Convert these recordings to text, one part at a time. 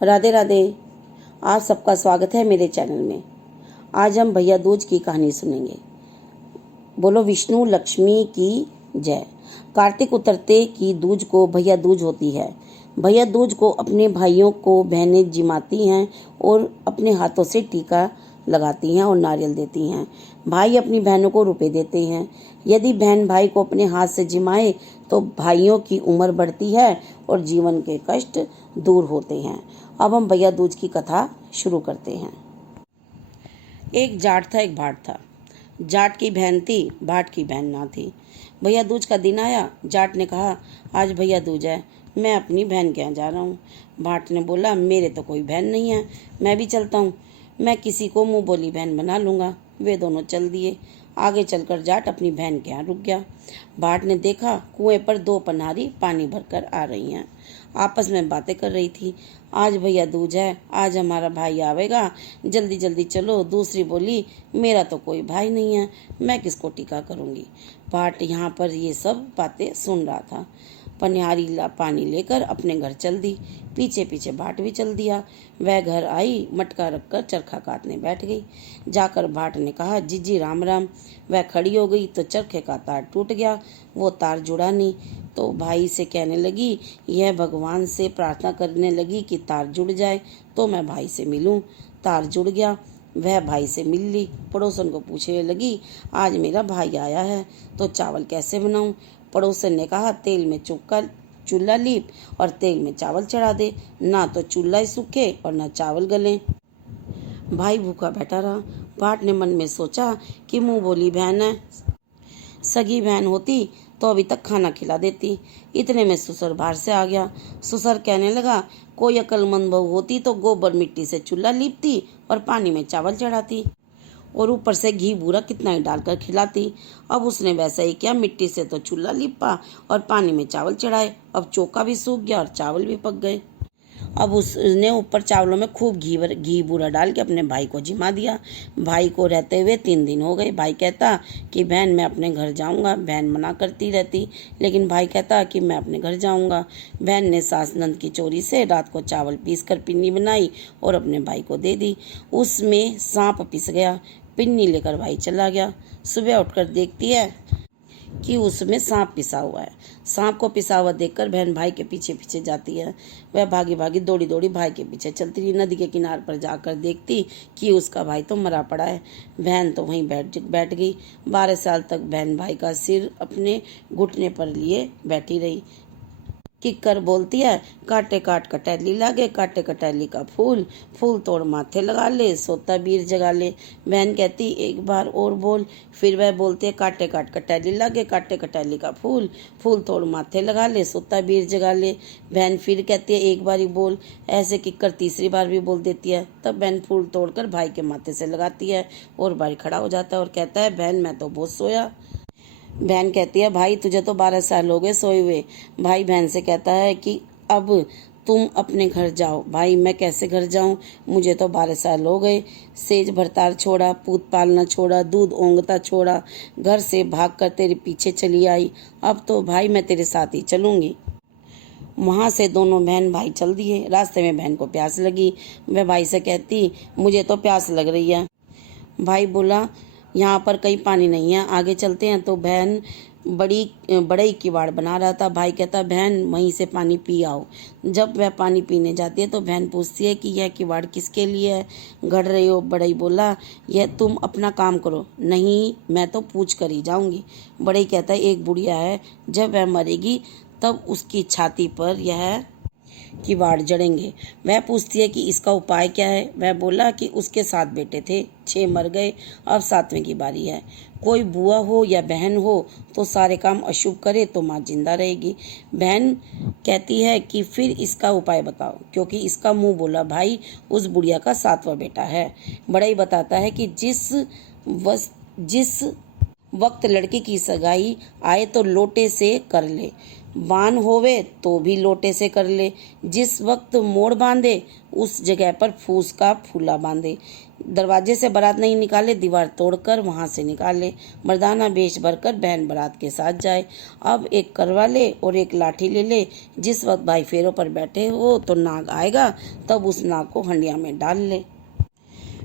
राधे राधे। आप सबका स्वागत है मेरे चैनल में। आज हम भैया दूज की कहानी सुनेंगे। बोलो विष्णु लक्ष्मी की जय। कार्तिक उतरते की दूज को भैया दूज होती है। भैया दूज को अपने भाइयों को बहनें जिमाती हैं और अपने हाथों से टीका लगाती हैं और नारियल देती हैं। भाई अपनी बहनों को रुपए देते हैं। यदि बहन भाई को अपने हाथ से जिमाए तो भाइयों की उम्र बढ़ती है और जीवन के कष्ट दूर होते हैं। अब हम भैया दूज की कथा शुरू करते हैं। एक जाट था, एक भाट था। जाट की बहन थी, भाट की बहन ना थी। भैया दूज का दिन आया। जाट ने कहा, आज भैया दूज है, मैं अपनी बहन के यहाँ जा रहा हूँ। भाट ने बोला, मेरे तो कोई बहन नहीं है, मैं भी चलता हूँ। मैं किसी को मुंह बोली बहन बना लूँगा। वे दोनों चल दिए। आगे चलकर जाट अपनी बहन के यहाँ रुक गया। भाट ने देखा कुएं पर दो पनहारी पानी भरकर आ रही हैं। आपस में बातें कर रही थी। आज भैया दूज है, आज हमारा भाई आवेगा, जल्दी जल्दी चलो। दूसरी बोली, मेरा तो कोई भाई नहीं है, मैं किसको टीका करूंगी। भाट यहाँ पर ये सब बातें सुन रहा था। पनिहारी पानी लेकर अपने घर चल दी। पीछे पीछे भाट भी चल दिया। वह घर आई, मटका रखकर चरखा काटने बैठ गई। जाकर भाट ने कहा, जीजी राम राम। वह खड़ी हो गई तो चरखे का तार टूट गया। वो तार जुड़ा नहीं तो भाई से कहने लगी, यह भगवान से प्रार्थना करने लगी कि तार जुड़ जाए तो मैं भाई से मिलूं। तार जुड़ गया। वह भाई से मिल ली। पड़ोसन को पूछने लगी, आज मेरा भाई आया है तो चावल कैसे बनाऊं। पड़ोसन ने कहा, तेल में चूल्हा लीप और तेल में चावल चढ़ा दे, ना तो चूल्हा सूखे और ना चावल गले। भाई भूखा बैठा रहा। भाट ने मन में सोचा कि मुंह बोली बहन है, सगी बहन होती तो अभी तक खाना खिला देती। इतने में ससुर बाहर से आ गया। ससुर कहने लगा, कोई अक्लमंद बहू होती तो गोबर मिट्टी से चूल्हा लीपती और पानी में चावल चढ़ाती और ऊपर से घी बूरा कितना ही डालकर खिलाती। अब उसने वैसा ही किया, मिट्टी से तो चूल्हा लीपा और पानी में चावल चढ़ाए। अब चौका भी सूख गया और चावल भी पक गए। अब उसने ऊपर चावलों में खूब घी बूरा डाल के अपने भाई को जिमा दिया। भाई को रहते हुए 3 दिन हो गए। भाई कहता कि बहन मैं अपने घर जाऊंगा। बहन मना करती रहती, लेकिन भाई कहता कि मैं अपने घर जाऊंगा। बहन ने सास नंद की चोरी से रात को चावल पीस कर पिन्नी बनाई और अपने भाई को दे दी। उसमें सांप पिस गया। पिन्नी लेकर भाई चला गया। सुबह उठकर देखती है कि उसमें सांप पिसा हुआ है। सांप को पिसा हुआ देखकर बहन भाई के पीछे पीछे जाती है। वह भागी भागी दौड़ी दौड़ी भाई के पीछे चलती रही। नदी के किनारे पर जाकर देखती कि उसका भाई तो मरा पड़ा है। बहन तो वहीं बैठ गई। 12 साल तक बहन भाई का सिर अपने घुटने पर लिए बैठी रही। किक्कर बोलती है, काटे काट कटैली लागे, काटे कटैली का फूल, फूल तोड़ माथे लगा ले, सोता बीर जगा ले। बहन कहती, एक बार और बोल। फिर वह बोलते है, काटे काट कटैली लागे, काटे कटैली का फूल, फूल तोड़ माथे लगा ले, सोता बीर जगा ले। बहन फिर कहती है, एक बार ही बोल। ऐसे किक्कर तीसरी बार भी बोल देती है। तब बहन फूल तोड़कर भाई के माथे से लगाती है और भाई खड़ा हो जाता है और कहता है, बहन मैं तो बहुत सोया। बहन कहती है, भाई तुझे तो 12 साल हो गए सोए हुए। भाई बहन से कहता है कि अब तुम अपने घर जाओ। भाई मैं कैसे घर जाऊं, मुझे तो 12 साल हो गए। सेज भरतार छोड़ा, पूत पालना छोड़ा, दूध ओंगता छोड़ा, घर से भाग कर तेरे पीछे चली आई। अब तो भाई मैं तेरे साथ ही चलूंगी। वहाँ से दोनों बहन भाई चल दिए। रास्ते में बहन को प्यास लगी। वह भाई से कहती, मुझे तो प्यास लग रही है। भाई बोला, यहाँ पर कहीं पानी नहीं है, आगे चलते हैं। तो बहन बड़ा ही किवाड़ बना रहा था। भाई कहता, बहन वहीं से पानी पी आओ। जब वह पानी पीने जाती है तो बहन पूछती है कि यह किवाड़ किसके लिए है, गढ़ रही हो। बड़ई बोला, यह तुम अपना काम करो। नहीं, मैं तो पूछ कर ही जाऊंगी। बड़ई कहता है, एक बुढ़िया है, जब वह मरेगी तब उसकी छाती पर यह किवाड़ जड़ेंगे। वह पूछती है कि इसका उपाय क्या है। वह बोला कि उसके 7 बेटे थे, 6 मर गए, अब 7वें की बारी है। कोई बुआ हो या बहन हो तो सारे काम अशुभ करे तो माँ जिंदा रहेगी। बहन कहती है कि फिर इसका उपाय बताओ, क्योंकि इसका मुंह बोला भाई उस बुढ़िया का 7वां बेटा है। बड़ा ही बताता है कि जिस वक्त लड़के की सगाई आए तो लोटे से कर ले, बान होवे तो भी लोटे से कर ले। जिस वक्त मोड़ बांधे उस जगह पर फूस का फूला बांधे। दरवाजे से बारात नहीं निकाले, दीवार तोड़कर वहां से निकाले। मर्दाना वेश भरकर बहन बारात के साथ जाए। अब एक करवा ले और एक लाठी ले ले। जिस वक्त भाई फेरों पर बैठे हो तो नाग आएगा, तब उस नाग को हंडिया में डाल ले।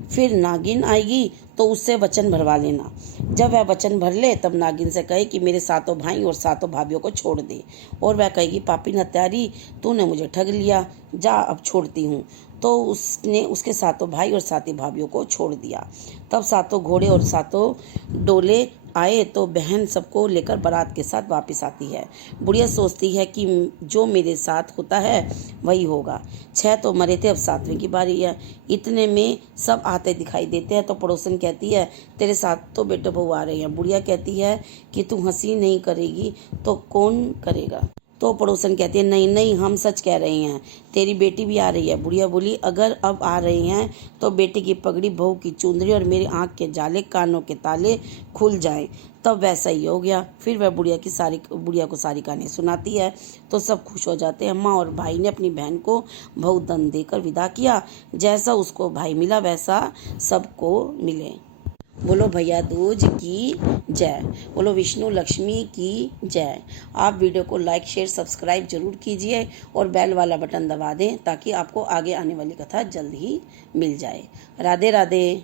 फिर नागिन आएगी तो उससे वचन भरवा लेना। जब वह वचन भर ले तब नागिन से कहे कि मेरे सातों भाई और सातों भाभीियों को छोड़ दे। और वह कहेगी पापी हत्यारी, तूने मुझे ठग लिया, जा अब छोड़ती हूँ। तो उसने उसके सातों भाई और साती भाभीियों को छोड़ दिया। तब सातों घोड़े और सातों डोले आए तो बहन सबको लेकर बारात के साथ वापस आती है। बुढ़िया सोचती है कि जो मेरे साथ होता है वही होगा। 6 तो मरे थे, अब 7वें की बारी है। इतने में सब आते दिखाई देते हैं तो पड़ोसन कहती है तेरे साथ तो बेटे बहू आ रहे हैं। बुढ़िया कहती है कि तू हंसी नहीं करेगी तो कौन करेगा। तो पड़ोसन कहती है नहीं नहीं, हम सच कह रहे हैं, तेरी बेटी भी आ रही है। बुढ़िया बोली अगर अब आ रहे हैं तो बेटी की पगड़ी, बहू की चुंदरी और मेरी आंख के जाले, कानों के ताले खुल जाएं। तब वैसा ही हो गया। फिर वह बुढ़िया को सारी कहानी सुनाती है तो सब खुश हो जाते हैं। माँ और भाई ने अपनी बहन को बहुदंड देकर विदा किया। जैसा उसको भाई मिला वैसा सबको मिले। बोलो भैया दूज की जय। बोलो विष्णु लक्ष्मी की जय। आप वीडियो को लाइक शेयर सब्सक्राइब जरूर कीजिए और बेल वाला बटन दबा दें ताकि आपको आगे आने वाली कथा जल्द ही मिल जाए। राधे राधे।